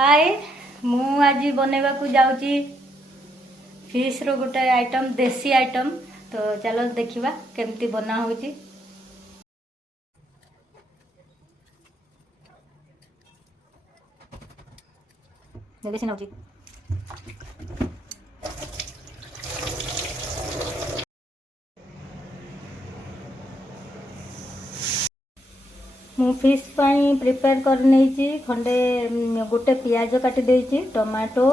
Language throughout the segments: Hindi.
हाय मु आज बनवा को जाऊँगी फिश रो गोटे आइटम देसी आइटम। तो चलो देखिबा केमती बना होची। देसी नौची मु फिश पाई प्रिपेयर कर नहीं खंडे गोटे पियाज काटी देछि, टमाटो,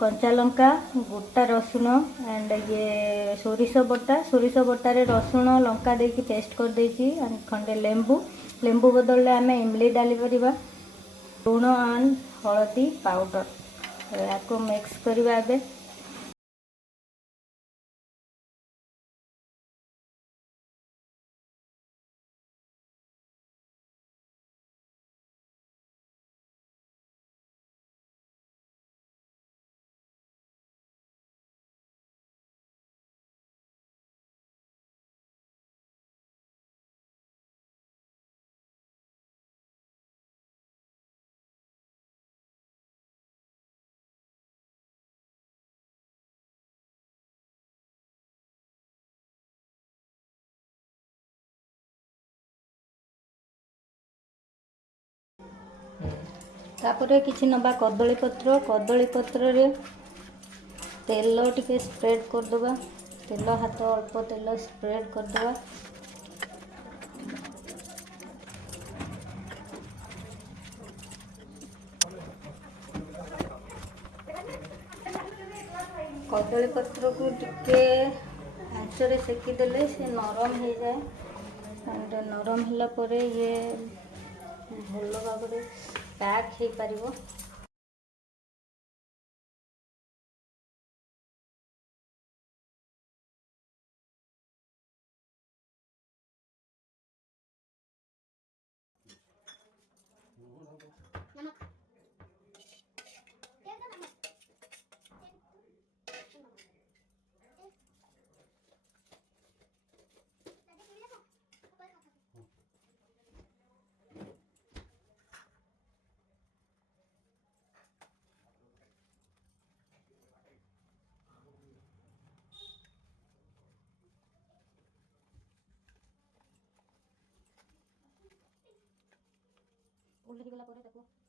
कंचा लंका, गोटा रसुण एंड ये सोरिष बटारे रसुण लंका देकी पेस्ट कर देछि एंड खंडे लेंबू बदल आम इमली डाली परिबा, लुण एंड हलदी पाउडर या मिक्स करवा। एबे तापरे किछि नबा कदली पत्र रे तेल टिके स्प्रेड कर दबा। तेल हाथ अल्प तेल स्प्रेड कर दबा। कदली पत्र को टिके आंचरे सेकी देले से नरम हो जाए। नरम होला परे ये भल भाव पैक हो पारिबो। ओल्हेइ गला परे ताको